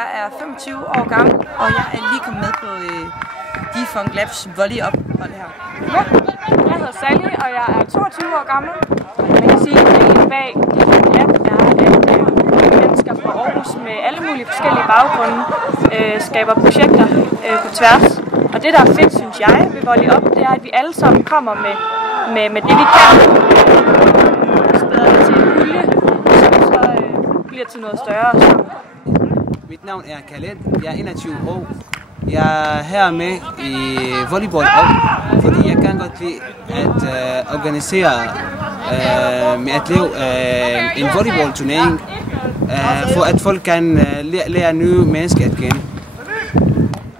jeg er 25 år gammel, og jeg er lige kommet med på Defunk Labs Volley Up hold her. Ja, jeg hedder Sally, og jeg er 22 år gammel. Man kan sige, at ideen bag Defunk Lab er, at mennesker fra Aarhus med alle mulige forskellige baggrunde skaber projekter på tværs. Og det, der er fedt, synes jeg, ved Volley Up, det er, at vi alle sammen kommer med det, vi kan. Spæder det til en pulje, som så bliver til noget større. Mit navn er Khaled, jeg er 21 år. Jeg er her med i Volleyball Up, fordi jeg kan godt lide at organisere med at lave en volleyballturnering, for at folk kan lære nye mennesker at kende.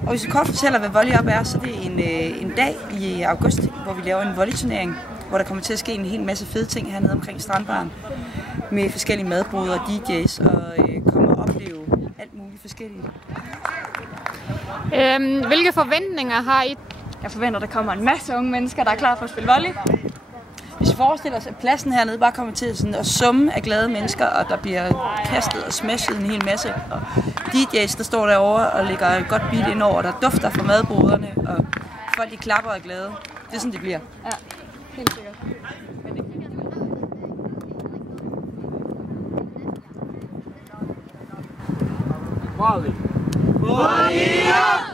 Og hvis vi kort fortæller, hvad Volley Up er, så det er en dag i august, hvor vi laver en volleyturnering, hvor der kommer til at ske en hel masse fede ting hernede omkring strandbaren, med forskellige madboder og DJ's, og kommer og opleve alt muligt forskelligt. Hvilke forventninger har I? Jeg forventer, at der kommer en masse unge mennesker, der er klar for at spille volley. Hvis vi forestiller os, at pladsen hernede bare kommer til sådan at summe af glade mennesker, og der bliver kastet og smashet en hel masse, og DJ's, der står derovre og lægger et godt beat ind over, der dufter fra madboderne, og folk de klapper og er glade. Det er sådan, det bliver. Ja, helt sikkert. Volley! Volley!